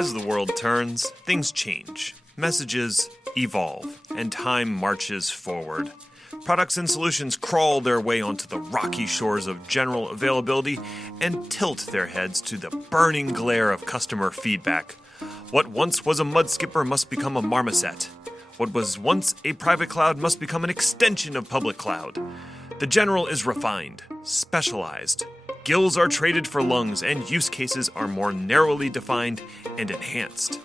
As the world turns, things change, messages evolve, and time marches forward. Products and solutions crawl their way onto the rocky shores of general availability and tilt their heads to the burning glare of customer feedback. What once was a mud skipper must become a marmoset. What was once a private cloud must become an extension of public cloud. The general is refined, specialized. Gills are traded for lungs, and use cases are more narrowly defined and enhanced.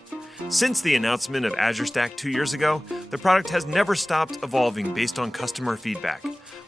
Since the announcement of Azure Stack 2 years ago, the product has never stopped evolving based on customer feedback.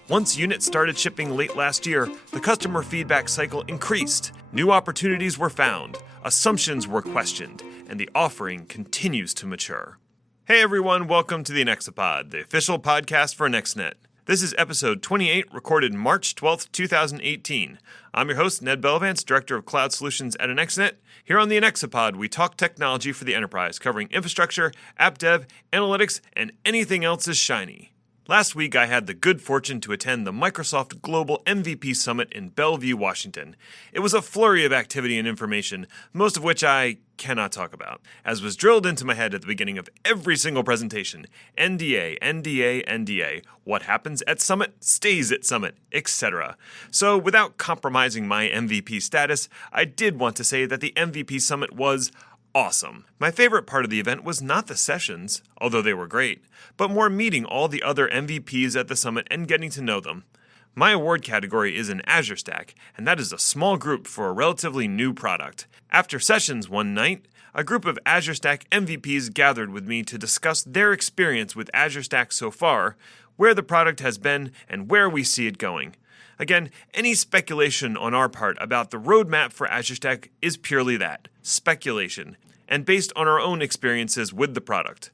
Once units started shipping late last year, the customer feedback cycle increased. New opportunities were found, assumptions were questioned, and the offering continues to mature. Hey everyone, welcome to the Anexipod, the official podcast for Anexinet. This is episode 28, recorded March 12th, 2018. I'm your host, Ned Bellavance, Director of Cloud Solutions at Anexinet. Here on the Anexipod, we talk technology for the enterprise, covering infrastructure, app dev, analytics, and anything else is shiny. Last week, I had the good fortune to attend the Microsoft Global MVP Summit in Bellevue, Washington. It was a flurry of activity and information, most of which I cannot talk about, as was drilled into my head at the beginning of every single presentation. NDA, NDA, NDA. What happens at Summit stays at Summit, etc. So without compromising my MVP status, I did want to say that the MVP Summit was awesome. My favorite part of the event was not the sessions, although they were great, but more meeting all the other MVPs at the summit and getting to know them. My award category is in Azure Stack, and that is a small group for a relatively new product. After sessions one night, a group of Azure Stack MVPs gathered with me to discuss their experience with Azure Stack so far, where the product has been, and where we see it going. Again, any speculation on our part about the roadmap for Azure Stack is purely that, speculation, and based on our own experiences with the product.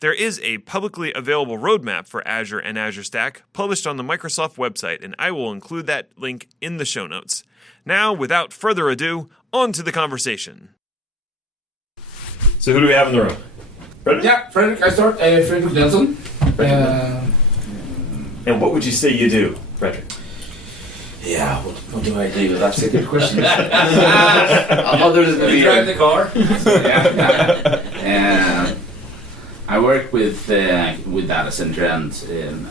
There is a publicly available roadmap for Azure and Azure Stack published on the Microsoft website, and I will include that link in the show notes. Now, without further ado, on to the conversation. So who do we have in the room? Frederick? Yeah, Frederick, I start. Frederick Nelson. And what would you say you do, Frederick? Yeah, what do I do? That's a good question. Other than You drive the car. I work with data center and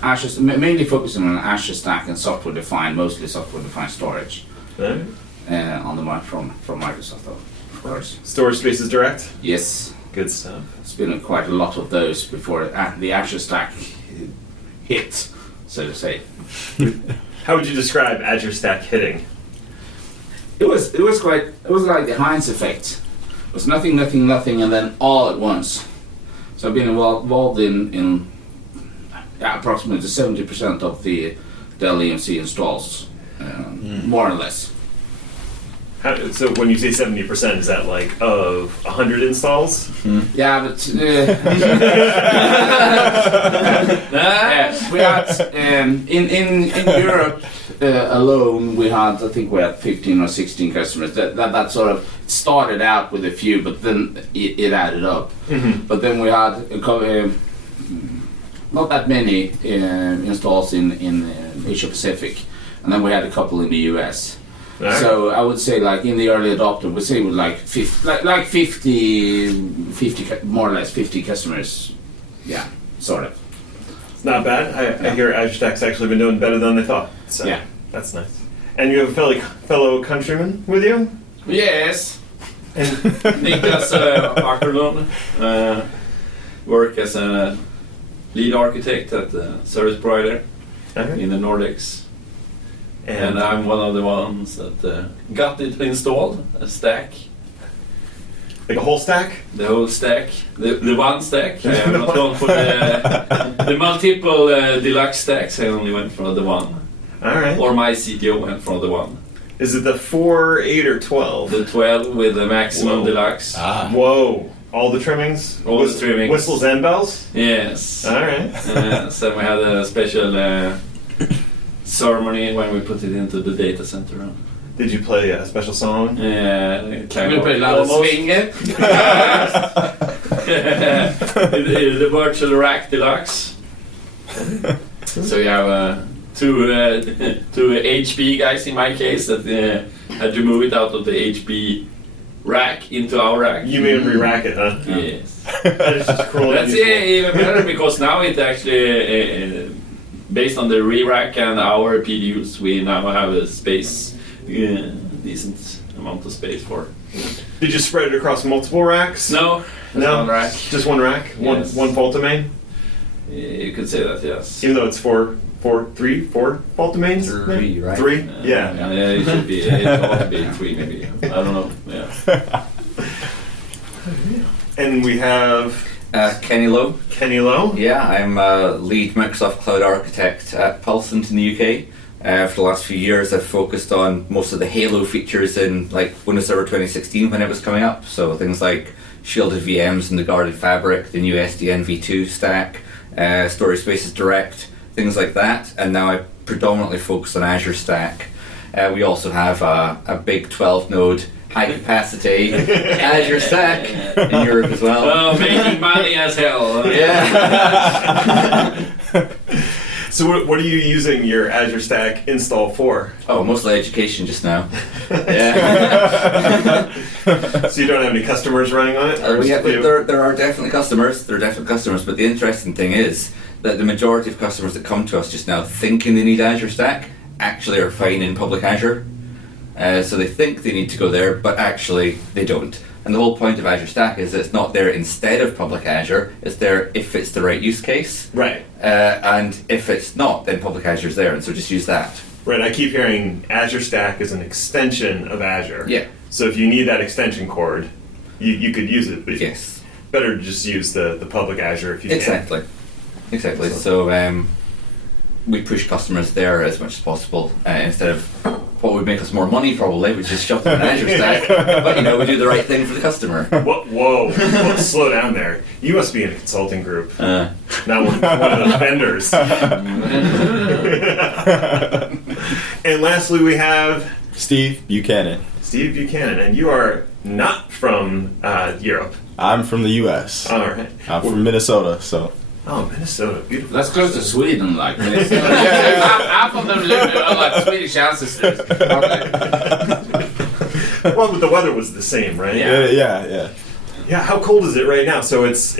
Azure, mainly focusing on Azure Stack and software-defined, mostly software-defined storage. On the from Microsoft, of course. Storage Spaces Direct? Yes. Good stuff. It's been quite a lot of those before the Azure Stack hit, so to say. How would you describe Azure Stack hitting? It was like the Heinz effect. It was nothing, and then all at once. So I've been involved in approximately 70% of the Dell EMC installs, more or less. So when you say 70%, is that like of 100 installs? Yeah, but we had in Europe alone, I think we had 15 or 16 customers. That sort of started out with a few, but then it added up. Mm-hmm. But then we had not that many installs in Asia Pacific, and then we had a couple in the US. Right. So I would say, like in the early adopter, we say with like 50, more or less 50 customers. Yeah, sort of. It's not bad. I hear Azure Stack's actually been doing better than they thought. So yeah, that's nice. And you have a fellow countryman with you? Yes. And Niklas Ackerlund, work as a lead architect at the service provider in the Nordics. And I'm one of the ones that got it installed, a stack. Like a whole stack? The whole stack. The one stack. I have not gone for the multiple deluxe stacks. I only went for the one. Alright. Or my CTO went for the one. Is it the 4, 8, or 12? The 12 with the maximum deluxe. Ah. Whoa. All the trimmings? All the trimmings. Whistles and bells? Yes. Alright. So we had a special ceremony when we put it into the data center. Did you play a special song? Yeah, we played a swing. The virtual rack deluxe. So you have two HP guys in my case that had to move it out of the HP rack into our rack. You made them re-rack it, huh? Yes. That is just cruel. That's even better because now it actually, based on the re-rack and our PDUs, we now have a space, decent amount of space for. Did you spread it across multiple racks? No, one rack. Just one rack? Yes. One fault domain? You could say that, yes. Even though it's four fault domains? 3, right? 3? Yeah. Yeah, it should be. It ought to be 3, maybe. I don't know. Yeah. And we have Kenny Lowe. Kenny Lowe. Yeah, I'm a lead Microsoft Cloud Architect at Pulsant in the UK. For the last few years, I've focused on most of the Halo features in like Windows Server 2016 when it was coming up. So things like shielded VMs and the guarded fabric, the new SDN v2 stack, storage spaces direct, things like that. And now I predominantly focus on Azure Stack. We also have a big 12-node high-capacity Azure Stack in Europe as well. Oh, making money as hell. Yeah. So what are you using your Azure Stack install for? Oh, mostly education just now. Yeah. So you don't have any customers running on it? Yeah, there are definitely customers. There are definitely customers, but the interesting thing is that the majority of customers that come to us just now thinking they need Azure Stack actually are fine in public Azure. So they think they need to go there, but actually they don't. And the whole point of Azure Stack is that it's not there instead of public Azure, it's there if it's the right use case. Right. And if it's not, then public Azure is there, and so just use that. Right, I keep hearing Azure Stack is an extension of Azure. Yeah. So if you need that extension cord, you could use it. But Yes. better to just use the public Azure if you Exactly. Exactly. So we push customers there as much as possible instead of what would make us more money probably, which is shove them in Azure Stack. But we do the right thing for the customer. Whoa, slow down there. You must be in a consulting group. Not one of the vendors. And lastly we have Steve Buchanan. Steve Buchanan, and you are not from Europe. I'm from the U.S. All right. I'm from Minnesota, so. Oh, Minnesota, beautiful. Let's go to Sweden, like Minnesota. Half of them live like Swedish ancestors. Well, but the weather was the same, right? Yeah. Yeah, how cold is it right now? So it's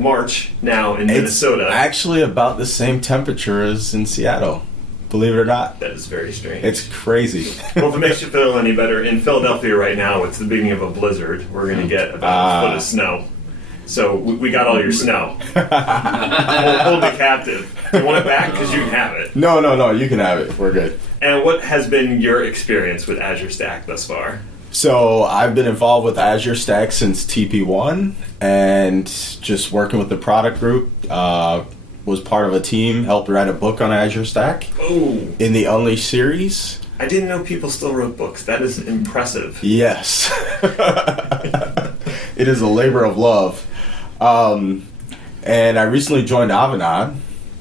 March now in Minnesota. It's actually about the same temperature as in Seattle, believe it or not. That is very strange. It's crazy. Well, if it makes you feel any better, in Philadelphia right now, it's the beginning of a blizzard. We're going to get about a foot of snow. So we got all your snow. Hold it captive. Do you want it back? Because you can have it. No, you can have it. We're good. And what has been your experience with Azure Stack thus far? So I've been involved with Azure Stack since TP1 and just working with the product group. Was part of a team, helped write a book on Azure Stack in the Unleashed series. I didn't know people still wrote books. That is impressive. Yes. It is a labor of love. And I recently joined Avanade.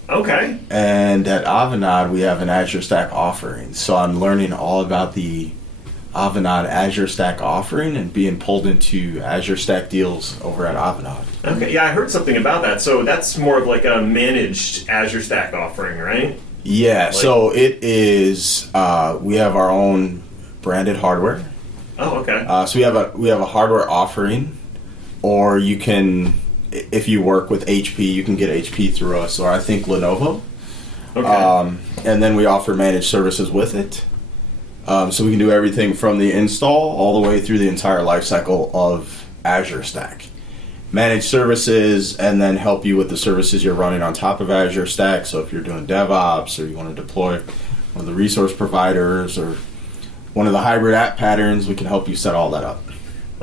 Okay. And at Avanade, we have an Azure Stack offering. So I'm learning all about the Avanade Azure Stack offering and being pulled into Azure Stack deals over at Avanade. Okay, yeah, I heard something about that. So that's more of like a managed Azure Stack offering, right? Yeah, so it is, we have our own branded hardware. Oh, okay. So we have a hardware offering, or you can, if you work with HP, you can get HP through us, or I think Lenovo. Okay. And then we offer managed services with it. So we can do everything from the install all the way through the entire lifecycle of Azure Stack. Manage services and then help you with the services you're running on top of Azure Stack. So if you're doing DevOps or you want to deploy one of the resource providers or one of the hybrid app patterns, we can help you set all that up.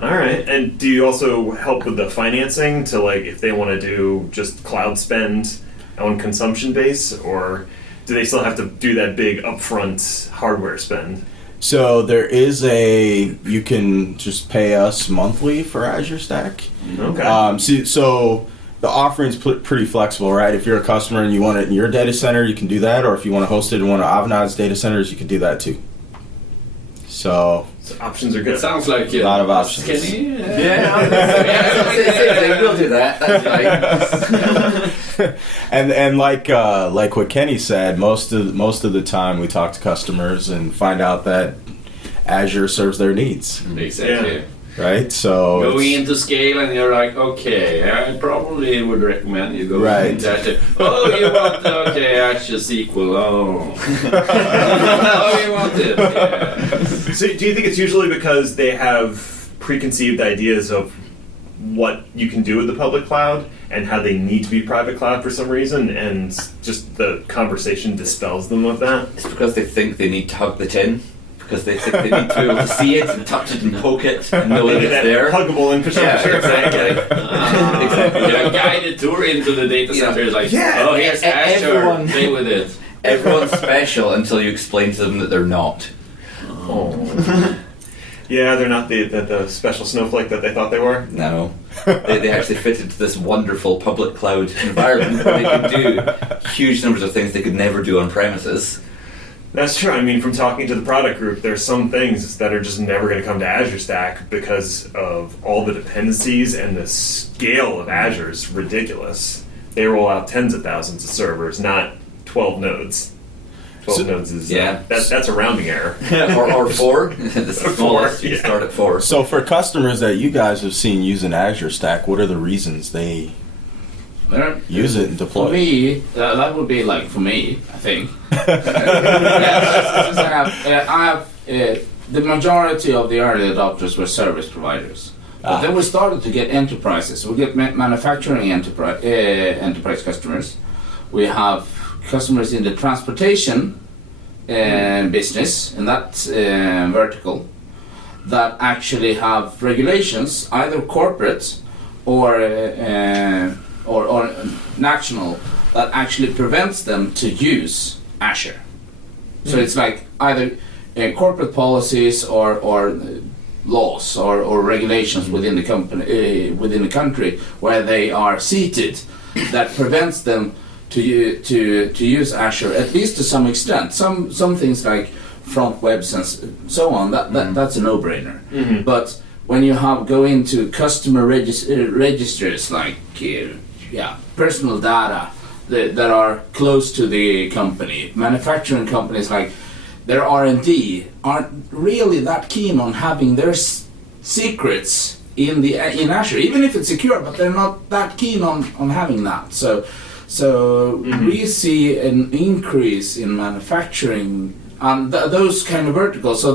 All right. And do you also help with the financing to, like, if they want to do just cloud spend on consumption base, or do they still have to do that big upfront hardware spend? So there is you can just pay us monthly for Azure Stack. Okay. So the offering's pretty flexible, right? If you're a customer and you want it in your data center, you can do that. Or if you want to host it in one of Avanade's data centers, you can do that too. So options are good. It sounds like a lot of options. Skinny. We'll do that. That's right. and like what Kenny said, most of the time we talk to customers and find out that Azure serves their needs. Exactly. Yeah. right? So Going into scale, and you're like, okay, I probably would recommend you go Right. into Azure. Oh, you want Azure SQL? Oh, oh, you want it? Yeah. So do you think it's usually because they have preconceived ideas of what you can do with the public cloud and how they need to be private cloud for some reason, and just the conversation dispels them of that? It's because they think they need to hug the tin, because they think they need to be able to see it and touch it and poke it and know that Maybe it's that there. huggable infrastructure. Yeah, exactly. Exactly. A guided tour into the data center is like, Yeah. oh, here's Azure, Everyone- play with it. Everyone's special until you explain to them that they're not. Oh. Yeah, they're not the special snowflake that they thought they were. No. They actually fit into this wonderful public cloud environment where they can do huge numbers of things they could never do on premises. That's true. I mean, from talking to the product group, there's some things that are just never going to come to Azure Stack because of all the dependencies, and the scale of Azure is ridiculous. They roll out tens of thousands of servers, not 12 nodes. 12 nodes is yeah. That's a rounding error. or 4. The smallest, you yeah. start at 4. So for customers that you guys have seen using Azure Stack, what are the reasons they use it and deploy For it? me, that would be like for me, I think. I have the majority of the early adopters were service providers. But then we started to get enterprises. We get manufacturing enterprise customers. We have customers in the transportation business, and that vertical, that actually have regulations, either corporate or national, that actually prevents them to use Azure. So it's like either corporate policies or laws or regulations within the company, within the country where they are seated, that prevents them to use Azure, at least to some extent. Some things like front webs and so on, that's a no-brainer. Mm-hmm. But when you go into customer registers like personal data that are close to the company, manufacturing companies like their R&D aren't really that keen on having their secrets in Azure, even if it's secure, but they're not that keen on having that. So we see an increase in manufacturing and those kind of verticals. So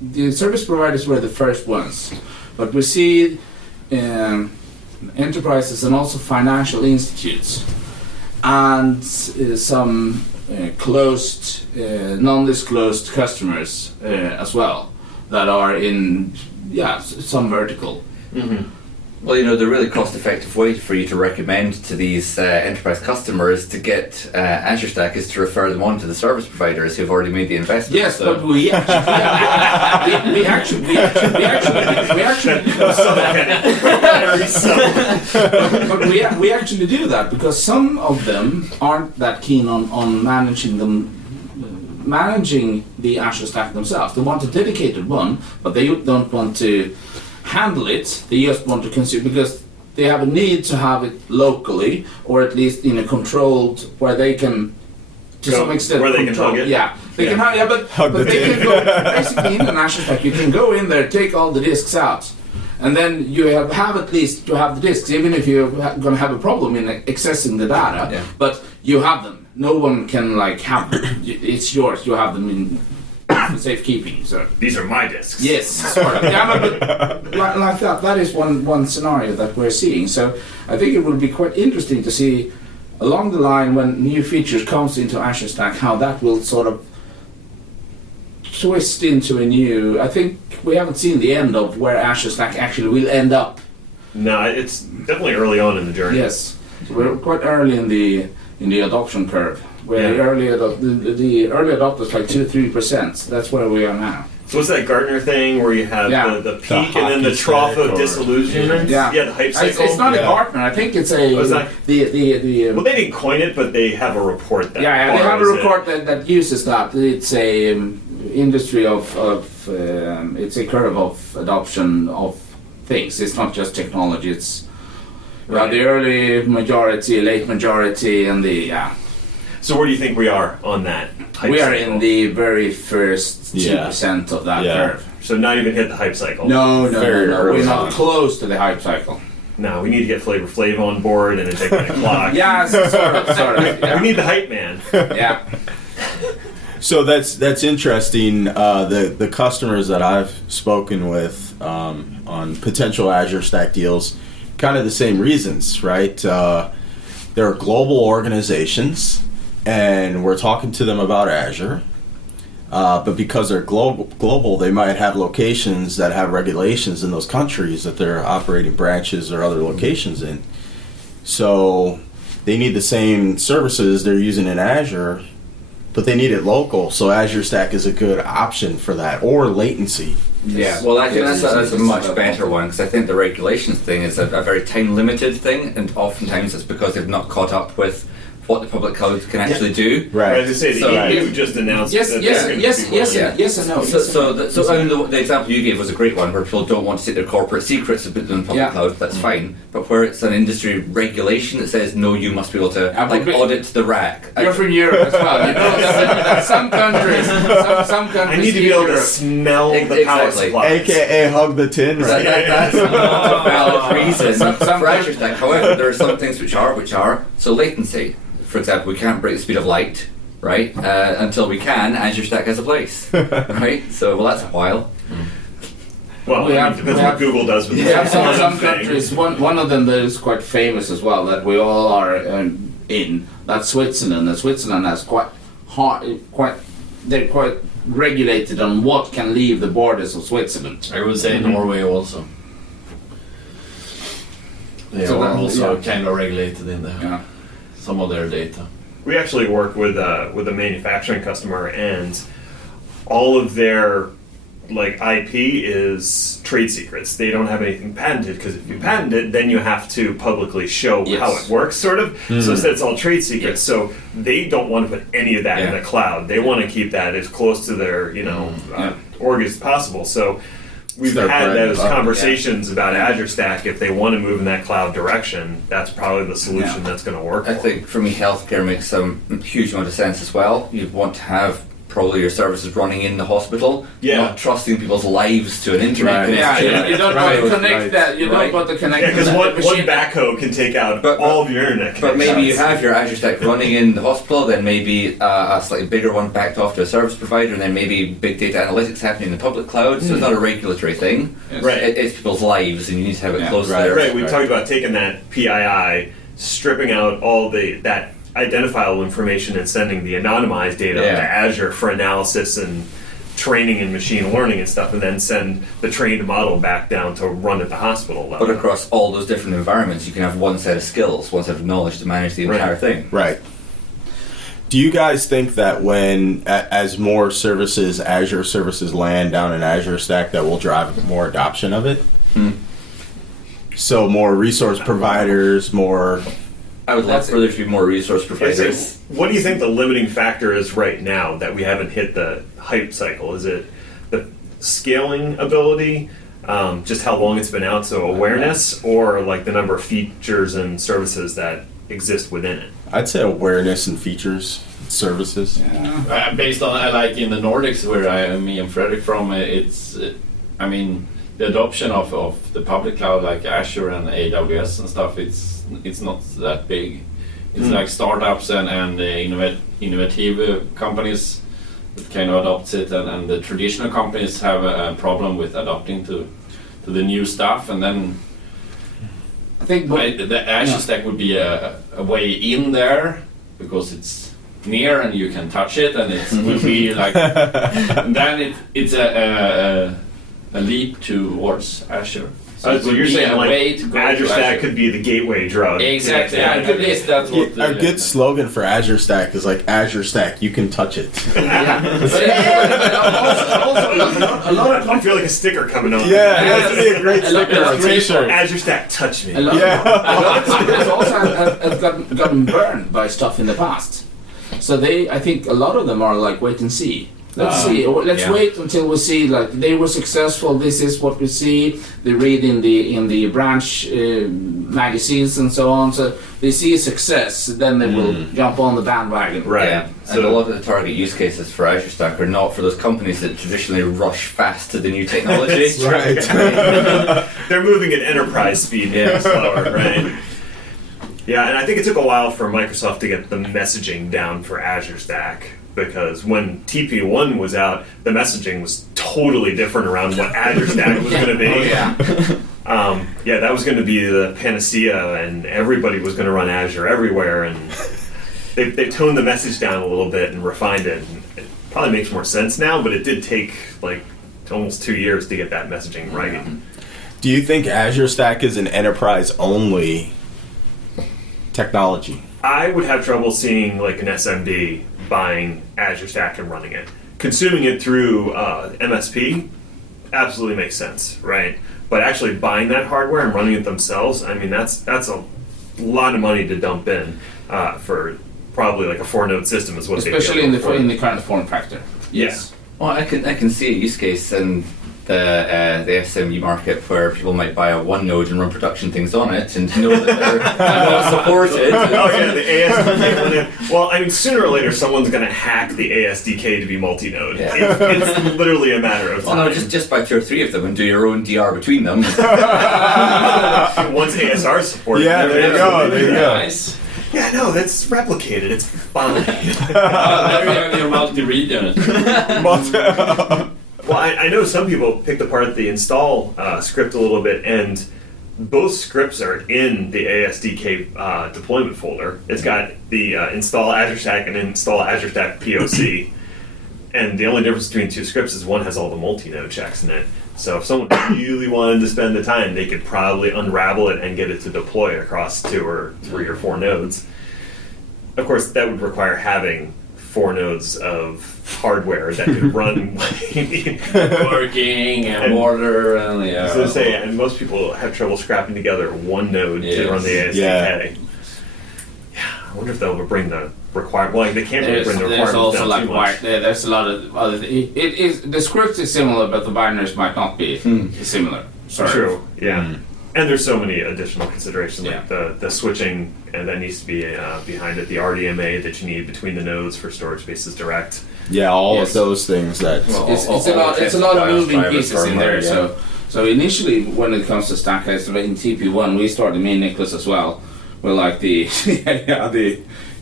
the service providers were the first ones, but we see enterprises and also financial institutes and some closed, non-disclosed customers as well that are in some vertical. Mm-hmm. Well, the really cost-effective way for you to recommend to these enterprise customers to get Azure Stack is to refer them on to the service providers who've already made the investment. Yes, but we actually but we actually do that because some of them aren't that keen on managing the Azure Stack themselves. They want a dedicated one, but they don't want to handle it. They just want to consume because they have a need to have it locally, or at least in a controlled where they can, to some extent, where they control. can hug it. Yeah, they can hug. Yeah, but they can go basically in an Azure Stack. You can go in there, take all the disks out, and then you have at least to have the disks, even if you're going to have a problem in accessing the data. Yeah. But you have them. No one can have them. It's yours. You have them in safekeeping. So These are my discs. yes, sort of. Yeah, but like that. That is one scenario that we're seeing. So I think it will be quite interesting to see along the line when new features comes into Azure Stack, how that will sort of twist into a new. I think we haven't seen the end of where Azure Stack actually will end up. No, it's definitely early on in the journey. Yes, so we're quite early in the adoption curve. Where the early adopters like 2-3%. That's where we are now. So what's that Gartner thing where you have the peak and then the trough of disillusionment? Yeah, the hype cycle. It's not a Gartner. I think it's a What is that? the Well, they didn't coin it, but they have a report that. they have a borrows report that uses that. It's a industry of it's a curve of adoption of things. It's not just technology. It's the early majority, late majority, and the So where do you think we are on that hype We are cycle? in the very first 2% of that curve. So not even hit the hype cycle. No. early We're not on. close to the hype cycle. No, we need to get Flavor Flav on board and a Big Clock. Yeah, sort of. Yeah. We need the hype man. Yeah. So that's interesting. The customers that I've spoken with on potential Azure Stack deals, kind of the same reasons, right? They're global organizations, and we're talking to them about Azure. But because they're global, they might have locations that have regulations in those countries that they're operating branches or other locations in. So they need the same services they're using in Azure, but they need it local. So Azure Stack is a good option for that, or latency. Yeah. Well, I think that's a much better one, because I think the regulations thing is a very time-limited thing, and oftentimes it's because they've not caught up with what the public cloud can actually do. Right. As I say, the So- EU just announced Yes, that yes, they're going yes, to be yes, rolling- yes and no. So I mean, the example you gave was a great one, where people don't want to take their corporate secrets and put them in public Yeah. cloud. That's fine. But where it's an industry regulation that says no, you must be able to audit the rack. You're from Europe as well. You know that some countries, some countries. I need to be able to Europe. smell the power Exactly. supplies. AKA hug the tin, right? That's not a valid reason Some for Azure Stack. However, there are some things which are. So latency, for example, we can't break the speed of light, right? Until we can, Azure Stack has a place, right? So, well, that's a while. Well, We I have- mean, depends we what have- Google does with We the have some thing. countries. One of them that is quite famous as well, that we all are in. That's Switzerland. And Switzerland has they're quite regulated on what can leave the borders of Switzerland. I would say Norway also. They So are that- also yeah. kind of regulated in some of their data. We actually work with a manufacturing customer, and all of their IP is trade secrets. They don't have anything patented, because if you patent it, then you have to publicly show Yes. how it works, sort of. So instead, it's all trade secrets. Yes. So they don't want to put any of that in Yeah. the cloud. They want to keep that as close to their org as possible. So we've their had bread and those butter, conversations about Azure Stack. If they want to move in that cloud direction, that's probably the solution that's going to work. I for think for me, healthcare makes some huge amount of sense as well. You want to have probably your services running in the hospital, not trusting people's lives to an internet Right. connection. Yeah, you don't Right. want to connect that. You Right. don't want to connect. Yeah, because that one machine. backhoe can take out But- all of your internet But maybe you connections. have your Azure Stack running in the hospital, then maybe a slightly bigger one backed off to a service provider, and then maybe big data analytics happening in the public cloud. So it's not a regulatory thing. Yes. Right. It's people's lives, and you need to have it close right. there. Right, we talked about taking that PII, stripping out all that identifiable information, and sending the anonymized data Yeah. to Azure for analysis and training and machine learning and stuff, and then send the trained model back down to run at the hospital level. But across all those different environments, you can have one set of skills, one set of knowledge to manage the entire thing. Right. Do you guys think that when, as more services, Azure services land down in Azure Stack, that will drive more adoption of it? So more resource providers, more... I would love for there to be more resource Is providers. it- what do you think the limiting factor is right now that we haven't hit the hype cycle? Is it the scaling ability, just how long it's been out, so awareness, or like the number of features and services that exist within it? I'd say awareness and features, services. Based on like in the Nordics, where me and Fredrik from, it's I mean the adoption of the public cloud like Azure and AWS and stuff. It's not that big. It's like startups and innovative companies that kind of adopts it, and the traditional companies have a problem with adopting to the new stuff, and then I think the Azure Stack would be a way in there because it's near and you can touch it, and it would be like and then it's a leap towards Azure. So it So would you're be saying a like way to go Azure to Stack Azure. could be the gateway drug. Exactly. Yeah, At least that's what A good slogan for Azure Stack is like, Azure Stack, you can touch it. a lot of I feel like a sticker coming on. Yeah, that would be a great sticker on a Great. t-shirt. Azure Stack, touch me. a lot of companies also have gotten burned by stuff in the past. So I think a lot of them are like wait and see. Let's see. Let's wait until we see, like, they were successful. This is what we see. They read in the branch magazines and so on. So they see a success, then they will jump on the bandwagon. Right. Yeah. And a lot of the target use cases for Azure Stack are not for those companies that traditionally rush fast to the new technology. Right. They're moving at enterprise speed, slower, right? Yeah, and I think it took a while for Microsoft to get the messaging down for Azure Stack, because when TP1 was out, the messaging was totally different around what Azure Stack was going to be. That was going to be the panacea, and everybody was going to run Azure everywhere, and they toned the message down a little bit and refined it. And it probably makes more sense now, but it did take like almost 2 years to get that messaging right. Do you think Azure Stack is an enterprise-only technology? I would have trouble seeing like an SMB buying Azure Stack and running it. Consuming it through MSP absolutely makes sense, right? But actually buying that hardware and running it themselves, I mean, that's a lot of money to dump in for probably like a 4-node system is what especially in the current form factor. Yes. Well, I can see a use case in the SME market where people might buy a 1-node and run production things on it and know that they're not supported. The ASDK. Well, I mean, sooner or later, someone's going to hack the ASDK to be multi-node. Yeah. It's literally a matter of time. Well, no, just buy 2 or 3 of them and do your own DR between them. Once ASR supported. Yeah, there you go. Nice. Yeah, no, that's replicated. It's fine. You're multi-region. Well, I know some people picked apart the install script a little bit, and both scripts are in the ASDK deployment folder. It's got the install Azure Stack and install Azure Stack POC. And the only difference between 2 scripts is one has all the multi-node checks in it. So if someone really wanted to spend the time, they could probably unravel it and get it to deploy across 2 or 3 or 4 nodes. Of course, that would require having 4 nodes of hardware that could run working and order and So to say, and most people have trouble scrapping together 1 node to run the ASDK. Yeah, I wonder if they'll bring the requirement. Well, they can't really bring the requirements also down like too much. there's a lot of other. It is the script is similar, but the binaries might not be similar. Sorry. True. Yeah. And there's so many additional considerations, like the switching, and that needs to be behind it. The RDMA that you need between the nodes for storage spaces direct. Yeah, all of those things that. It's a lot of moving pieces in there. So initially, when it comes to Stack, in TP1, we started, me and Nicholas as well. We're like we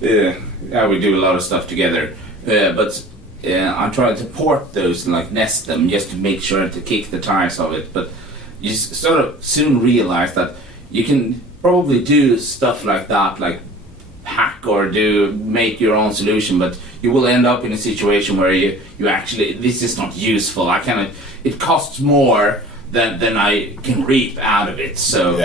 do a lot of stuff together. But I'm trying to port those and like nest them just to make sure to kick the tires of it. But you sort of soon realize that you can probably do stuff like that, like hack or make your own solution, but you will end up in a situation where you actually, this is not useful. It costs more than I can reap out of it. So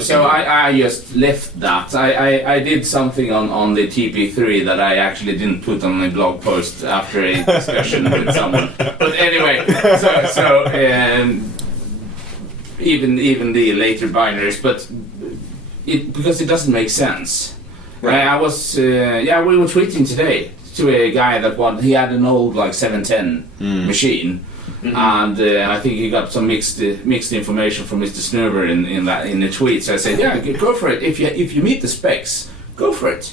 so I just left that. I did something on the TP3 that I actually didn't put on my blog post after a discussion with someone. But anyway, even the later binaries, but because it doesn't make sense. Right. I was we were tweeting today to a guy that he had an old like 710 machine, and I think he got some mixed information from Mr. Snuber in the tweet. So I said, go for it. If you meet the specs, go for it.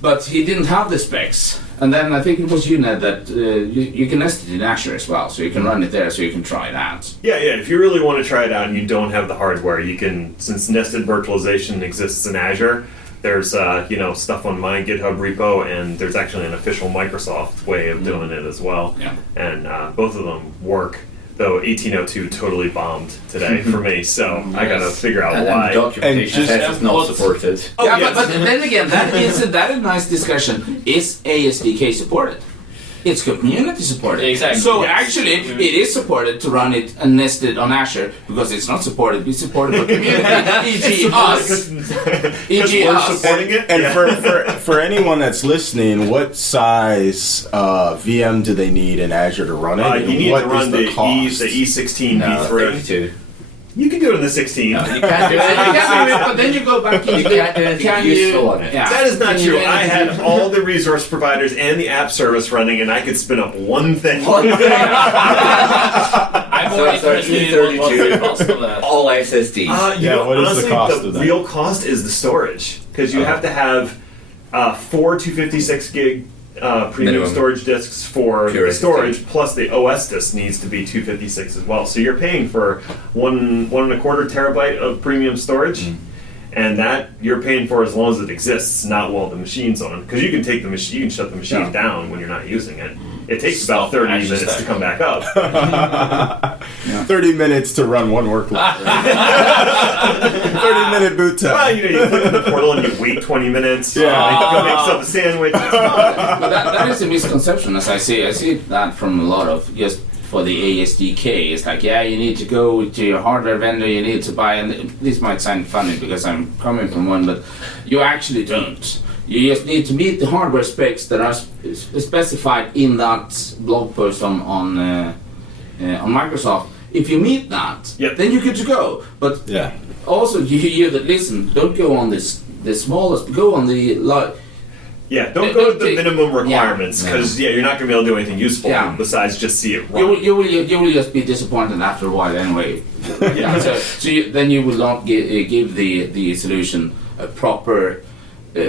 But he didn't have the specs. And then I think it was you, Ned, that you can nest it in Azure as well, so you can run it there, so you can try it out. Yeah. If you really want to try it out and you don't have the hardware, you can, since nested virtualization exists in Azure, there's stuff on my GitHub repo, and there's actually an official Microsoft way of doing it as well. Yeah. And both of them work. Though 1802 totally bombed today for me, so I gotta figure out why. Documentation is not supported. But then again, that is a nice discussion. Is ASDK supported? It's community supported. Exactly. So actually, it is supported to run it and nest it on Azure, because it's not supported. It's supported for community, e.g. us. E.g. us. Supporting it. And for anyone that's listening, what size VM do they need in Azure to run it? You need to run the E16 V3. You can do it in the 16. You can't do it. But then you go back and You can't do anything useful on it. Yeah. That is not Can you true. do I anything? had all the resource providers and the app service running, and I could spin up one thing. I'm more interested in what's the cost of that. All SSDs. What is honestly, the cost of that? real cost is the storage, because you have to have 4 256 gig premium Minimum. storage disks for Pure the storage, SSD. plus the OS disk needs to be 256 as well. So you're paying for 1.25 terabyte of premium storage. And that you're paying for as long as it exists, not while the machine's on. Because you can take the machine, you can shut the machine down when you're not using it. It takes about 30 Azure minutes Stack. to come back up. 30 minutes to run one workload. 30-minute boot Well, time. you click on the portal and you wait 20 minutes. Yeah. Go make yourself a sandwich. But that is a misconception, as I see. I see that from a lot of just for the ASDK. It's like, yeah, you need to go to your hardware vendor, you need to buy, and this might sound funny because I'm coming from one, but you actually don't. You just need to meet the hardware specs that are specified in that blog post on Microsoft. If you meet that, Yep. then you're good to go. But Yeah. also, you that listen, don't go on the smallest, go on the Yeah, don't go with the minimum requirements, Yeah. because you're not going to be able to do anything useful Yeah. besides just see it You run. will just be disappointed after a while anyway. Yeah, then you will not give the solution a proper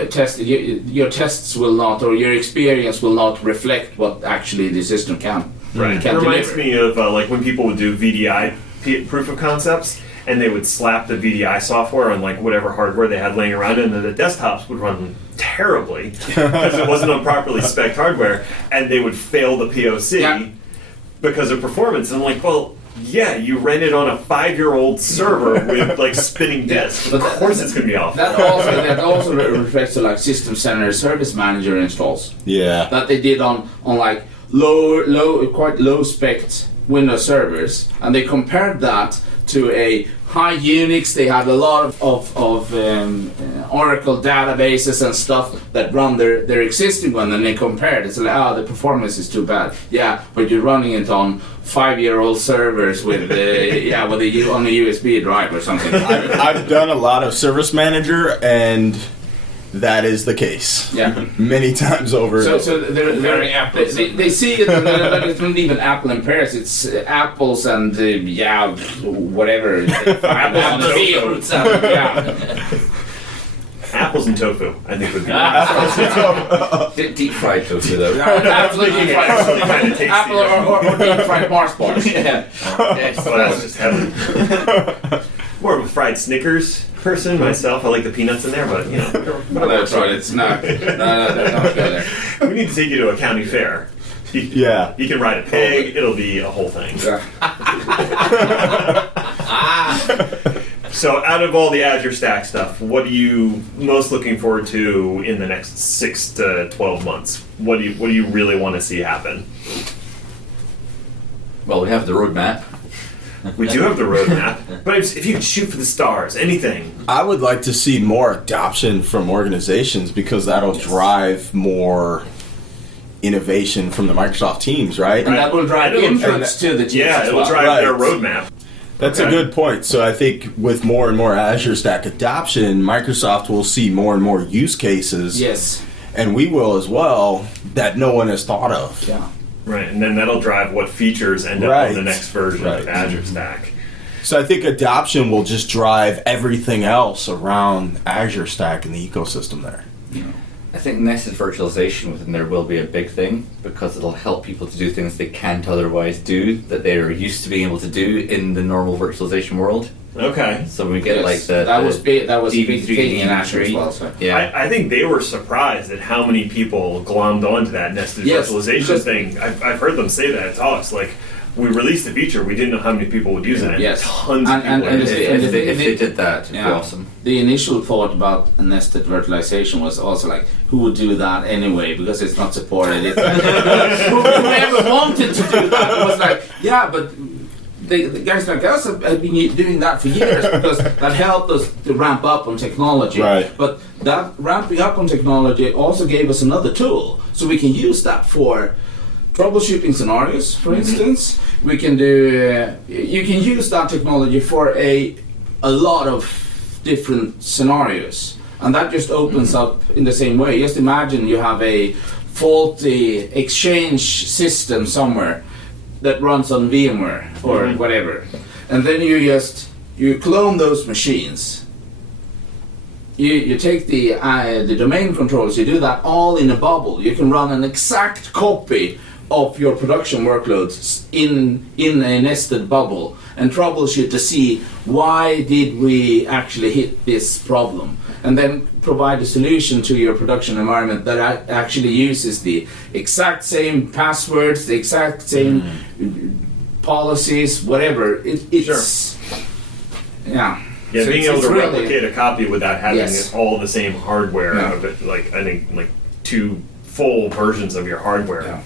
test. Your tests will not, or your experience will not reflect what actually the system can Right. can It reminds deliver. me of like when people would do VDI proof of concepts, and they would slap the VDI software on like whatever hardware they had laying around, and then the desktops would run terribly because it wasn't on properly spec'd hardware, and they would fail the POC Yeah. because of performance. And I'm like, well, yeah, you ran it on a 5-year-old server with like spinning disks. But Of course, it's going to be off. That also reflects to like System Center Service Manager installs Yeah. that they did on like quite low spec Windows servers, and they compared that to a high Unix. They had a lot of Oracle databases and stuff that run their existing one, and they compared. It's like, the performance is too bad. Yeah, but you're running it on 5-year-old servers with on a USB drive or something. I've done a lot of Service Manager, and that is the case. Yeah. Many times over. So they're Very Apple. They see it, but it's not even Apple and pears. It's apples and whatever. Apples on the field. Yeah. Apples and tofu, I think would be. Deep fried tofu though. Absolutely Kind of tasty. Apple or deep fried Mars bars. Yeah. Yes. Oh, that's just heaven. More of a fried Snickers person myself. I like the peanuts in there, but Well, that's right. It's not. No, they're not good there. we need to take you to a county fair. Yeah. You can ride a pig. It'll be a whole thing. So, out of all the Azure Stack stuff, what are you most looking forward to in the next 6 to 12 months? What do you really want to see happen? Well, we have the roadmap. We do have the roadmap, but if you could shoot for the stars, anything. I would like to see more adoption from organizations, because that'll drive more innovation from the Microsoft teams, right? And that will drive It'll- inputs to the teams Yeah, as it'll well. drive their Right. roadmap. That's Okay. a good point. So I think with more and more Azure Stack adoption, Microsoft will see more and more use cases, Yes. and we will as well, that no one has thought of. Yeah. Right, and then that'll drive what features end up Right. on the next version of Right. Azure Stack. So I think adoption will just drive everything else around Azure Stack and the ecosystem there. I think nested virtualization within there will be a big thing, because it'll help people to do things they can't otherwise do that they're used to being able to do in the normal virtualization world. Okay. So we get Yes. like the that was big. That was a big DB3, thing in Azure as well. So. Yeah. I think they were surprised at how many people glommed onto that nested Yes, virtualization because- thing. I've heard them say that at talks. Like, we released the feature, we didn't know how many people would use it. And Yes. tons of And- people and used it. if they did that, it'd be Yeah. awesome. The initial thought about nested virtualization was also like, who would do that anyway? Because it's not supported. It's like, whoever wanted to do that, it was like, yeah, but the guys like us have been doing that for years, because that helped us to ramp up on technology. Right. But that ramping up on technology also gave us another tool, so we can use that for troubleshooting scenarios, for instance. we can do. You can use that technology for a lot of different scenarios, and that just opens up in the same way. Just imagine you have a faulty exchange system somewhere that runs on VMware or whatever, and then you clone those machines. You take the domain controls, you do that all in a bubble. You can run an exact copy of your production workloads in a nested bubble and troubleshoot to see why did we actually hit this problem, and then provide a solution to your production environment that actually uses the exact same passwords, the exact same policies, whatever. It's yeah. Yeah, So being it's- able to it's really- replicate a copy without having Yes. all the same hardware Yeah. of it, like I think like 2 full versions of your hardware. Yeah.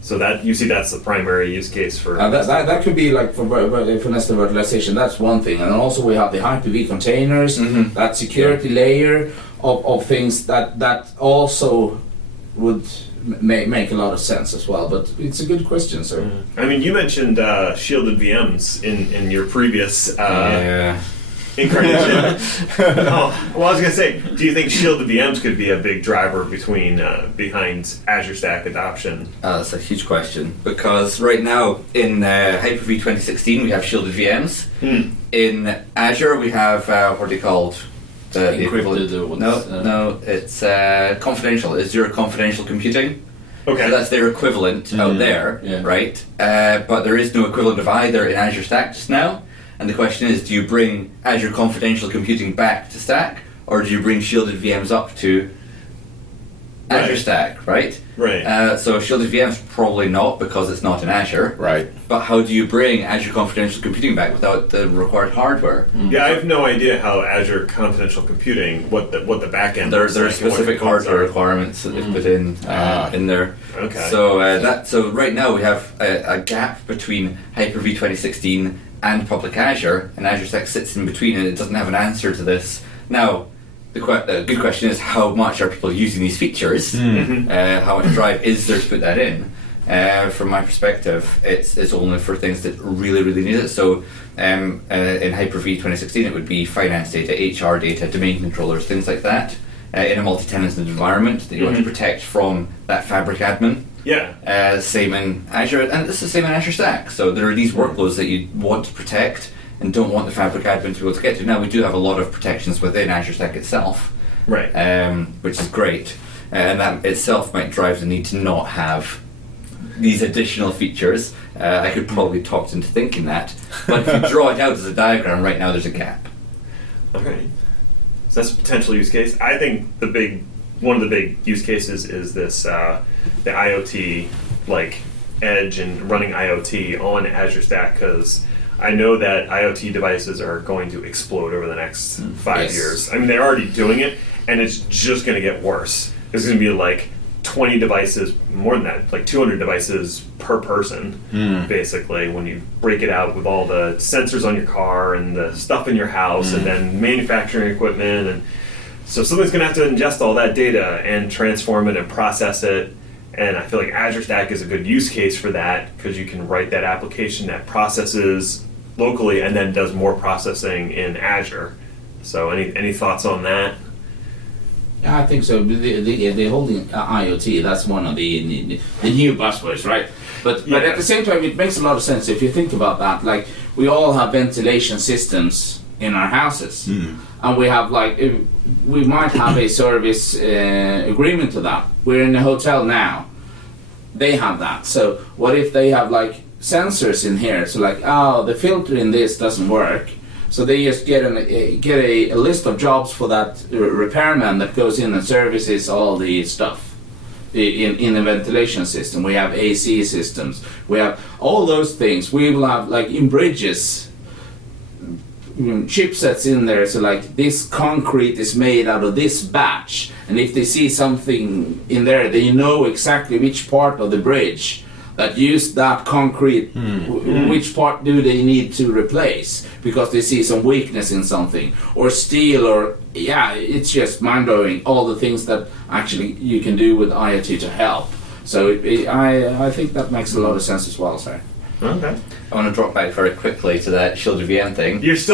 So that you see that's the primary use case for. That could be like for nested virtualization. That's one thing, and also we have the Hyper-V containers, that security layer of things that also would make a lot of sense as well. But it's a good question, sir. I mean, you mentioned shielded VMs in your previous Yeah. incarnation. Well, I was gonna say, do you think shielded VMs could be a big driver behind Azure Stack adoption? That's a huge question, because right now in Hyper-V 2016 we have shielded VMs. In Azure we have what are they called? The Encrypted equivalent- ones, No, it's confidential. Azure confidential computing. Okay. So that's their equivalent out there, Yeah. right? But there is no equivalent of either in Azure Stack just now. And the question is, do you bring Azure confidential computing back to Stack, or do you bring shielded VMs up to Azure Right. Stack, right? Right. So shielded VMs probably not, because it's not in Azure. Right. But how do you bring Azure confidential computing back without the required hardware? Yeah, I have no idea how Azure Confidential Computing, what the back end. There are looks like and what specific the codes hardware are. requirements that they've put in there. Okay. So right now we have a gap between Hyper-V 2016 and public Azure, and Azure Stack sits in between, and it doesn't have an answer to this. Now, the good question is, how much are people using these features? How much drive is there to put that in? From my perspective, it's only for things that really, really need it. So in Hyper-V 2016 it would be finance data, HR data, domain controllers, things like that, in a multi-tenanted environment that you want to protect from that fabric admin. Yeah. Same in Azure, and it's the same in Azure Stack. So there are these workloads that you want to protect and don't want the fabric admin to be able to get to. Now we do have a lot of protections within Azure Stack itself, Right. which is great, and that itself might drive the need to not have these additional features. I could probably talk into thinking that, but if you draw it out as a diagram, right now there's a gap. Okay. So that's a potential use case. I think one of the big use cases is this the IoT, like edge and running IoT on Azure Stack, because I know that IoT devices are going to explode over the next 5 Yes. years. I mean, they're already doing it, and it's just going to get worse. There's going to be like 20 devices, more than that, like 200 devices per person, basically, when you break it out with all the sensors on your car and the stuff in your house and then manufacturing equipment. And so somebody's going to have to ingest all that data and transform it and process it. And I feel like Azure Stack is a good use case for that, because you can write that application that processes locally and then does more processing in Azure. So any thoughts on that? Yeah, I think so. The whole IoT, that's one of the new buzzwords, right? But at the same time, it makes a lot of sense if you think about that. Like, we all have ventilation systems in our houses, and we have we might have a service agreement to that. We're in a hotel now. They have that. So what if they have sensors in here? So the filter in this doesn't work. So they just get a list of jobs for that repairman that goes in and services all the stuff in the ventilation system. We have AC systems. We have all those things. We will have in bridges, chipsets in there. So this concrete is made out of this batch, and if they see something in there, they know exactly which part of the bridge that used that concrete, which part do they need to replace because they see some weakness in something, or steel, or it's just mind-blowing, all the things that actually you can do with IoT to help. So I think that makes a lot of sense as well, sir. Okay. I want to drop back very quickly to that shielded VM thing. You're yours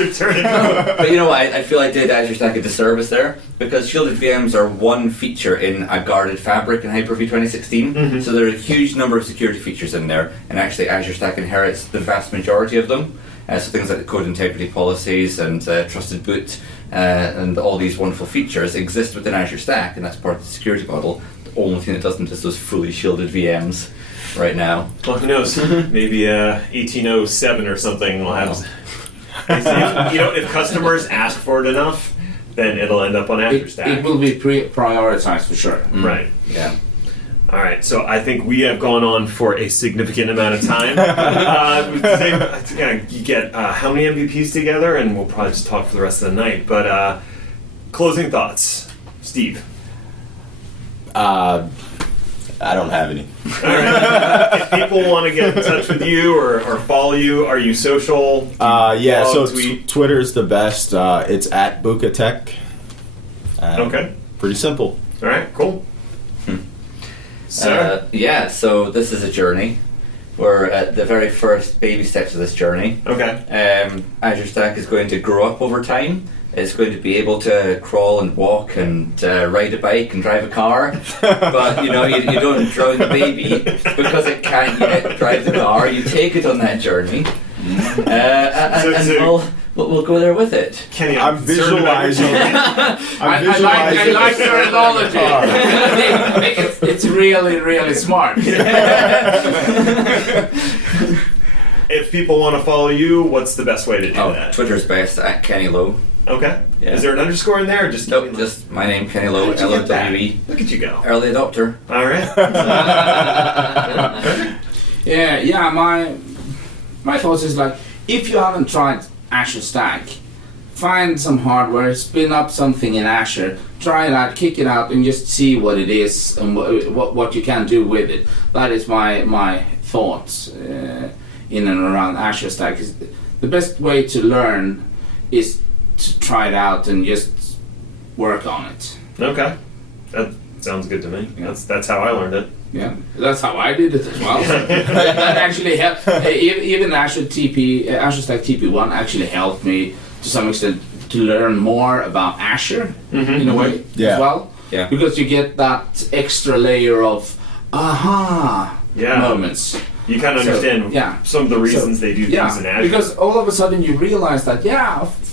are turning. But you know what? I feel I did Azure Stack a disservice there, because shielded VMs are one feature in a guarded fabric in Hyper-V 2016. Mm-hmm. So there are a huge number of security features in there, and actually Azure Stack inherits the vast majority of them. So things like the code integrity policies and trusted boot and all these wonderful features exist within Azure Stack, and that's part of the security model. The only thing that doesn't is those fully shielded VMs right now. Well, who knows? Maybe 1807 or something will have. If customers ask for it enough, then it'll end up on Azure Stack. It will be prioritized for sure. Right. Yeah. All right, so I think we have gone on for a significant amount of time. You get how many MVPs together, and we'll probably just talk for the rest of the night. But closing thoughts, Steve. I don't have any. All right. If people want to get in touch with you or follow you, are you social? Yeah, blog, so tweet? Twitter's the best. It's at Bucatech. Okay. Pretty simple. All right, cool. Sarah? So this is a journey. We're at the very first baby steps of this journey. Okay. Azure Stack is going to grow up over time. It's going to be able to crawl and walk and ride a bike and drive a car. But you don't drown the baby because it can't yet drive the car. You take it on that journey, and we'll go there with it. Kenny, I'm visualizing. I like your analogy. I think it's really, really smart. If people want to follow you, what's the best way to do that? Twitter's best at Kenny Lowe. Okay. Yeah. Is there an underscore in there? Or just Nope, just my name, Kenny Lowe, How'd you get that? L-O-W-E. Look at you go. Early adopter. All right. Yeah. My thoughts is like, if you haven't tried Azure Stack, find some hardware, spin up something in Azure, try it out, kick it out, and just see what it is and what you can do with it. That is my thoughts in and around Azure Stack. The best way to learn is to try it out and just work on it. Okay. That sounds good to me. Yeah. That's how I learned it. Yeah, that's how I did it as well. That actually helped. Even Azure Stack TP1 actually helped me to some extent to learn more about Azure in a way as well. Yeah. Because you get that extra layer of moments. You kind of understand some of the reasons they do things in Azure. Because all of a sudden you realize that,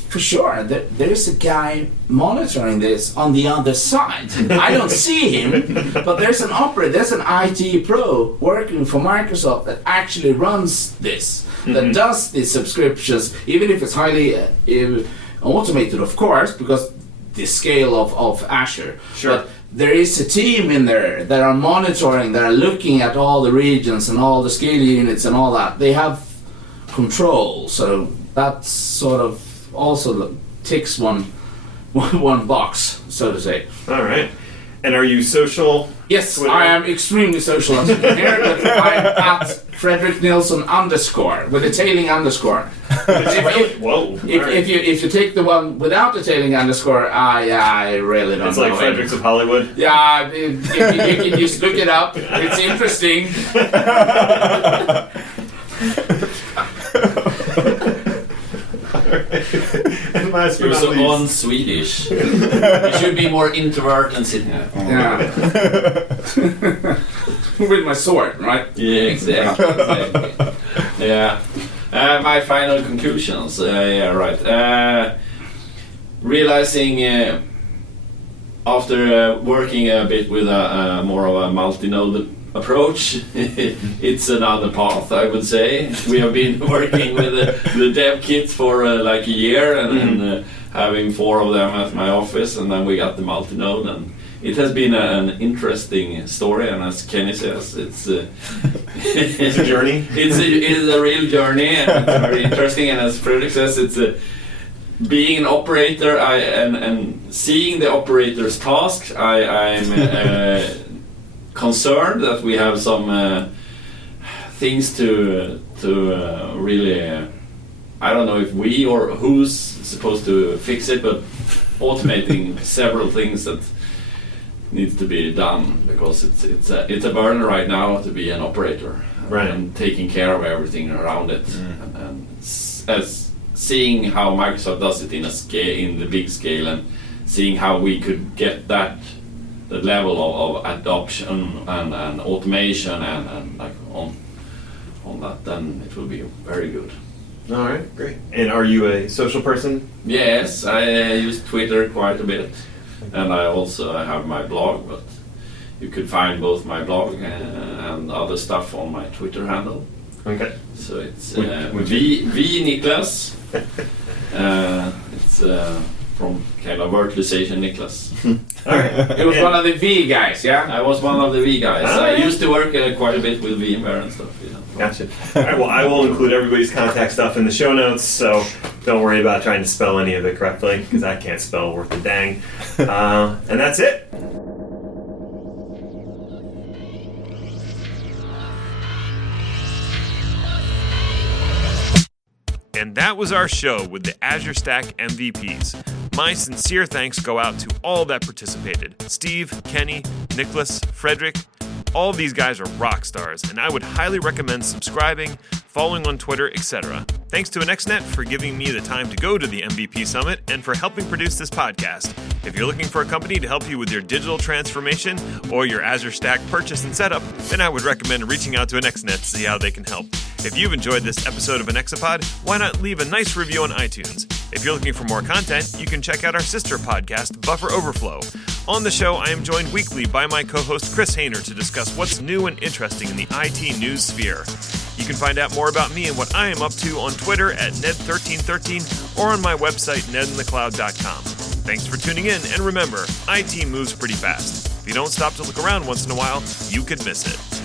for sure, there's a guy monitoring this on the other side. I don't see him, but there's an operator, there's an IT pro working for Microsoft that actually runs this, that does these subscriptions, even if it's highly automated, of course, because the scale of Azure. Sure. But there is a team in there that are monitoring, that are looking at all the regions and all the scale units and all that. They have control, so that sort of also ticks one box, so to say. All right. And are you social? Yes, Twitter? I am extremely social as you can hear, but I'm at Fredrik Nilsson _ with a tailing underscore. Whoa. If you take the one without the tailing underscore, I really don't know. It's like Frederick's of Hollywood. Yeah, you can just look it up. It's interesting. And last but You're not so least. on Swedish. You should be more introvert and sit here. Yeah. With my sword, right? Yeah, exactly. Yeah. My final conclusions. Realizing after working a bit with a more of a multi-node approach, it's another path, I would say. We have been working with the dev kits for like a year and having 4 of them at my office, and then we got the multi-node, and it has been an interesting story, and as Kenny says, it's a journey. It's a real journey, and it's very interesting, and as Fredrik says, it's being an operator and seeing the operator's tasks. I'm concerned that we have some things to really, I don't know if we or who's supposed to fix it, but automating several things that needs to be done, because it's a burden right now to be an operator, Right. and taking care of everything around it, and as seeing how Microsoft does it in the big scale, and seeing how we could get the level of adoption and automation and like on that, then it will be very good. All right, great. And are you a social person? Yes, I use Twitter quite a bit, and I also have my blog, but you could find both my blog and other stuff on my Twitter handle. Okay. So it's Would V Niklas. It's from kind of virtualization Niklas. All right. It was one of the V guys, yeah? I was one of the V guys. Ah, I yeah. used to work quite a bit with VMware and stuff. Yeah. Gotcha. All right, well, I will include everybody's contact stuff in the show notes, so don't worry about trying to spell any of it correctly, because I can't spell worth a dang. And that's it. And that was our show with the Azure Stack MVPs. My sincere thanks go out to all that participated. Steve, Kenny, Nicholas, Frederick. All of these guys are rock stars, and I would highly recommend subscribing, following on Twitter, etc. Thanks to Anexinet for giving me the time to go to the MVP Summit and for helping produce this podcast. If you're looking for a company to help you with your digital transformation or your Azure Stack purchase and setup, then I would recommend reaching out to Anexinet to see how they can help. If you've enjoyed this episode of Anexapod, why not leave a nice review on iTunes? If you're looking for more content, you can check out our sister podcast, Buffer Overflow. On the show, I am joined weekly by my co-host Chris Hayner to discuss what's new and interesting in the IT news sphere. You can find out more about me and what I am up to on Twitter at Ned1313 or on my website, nedinthecloud.com. Thanks for tuning in, and remember, IT moves pretty fast. If you don't stop to look around once in a while, you could miss it.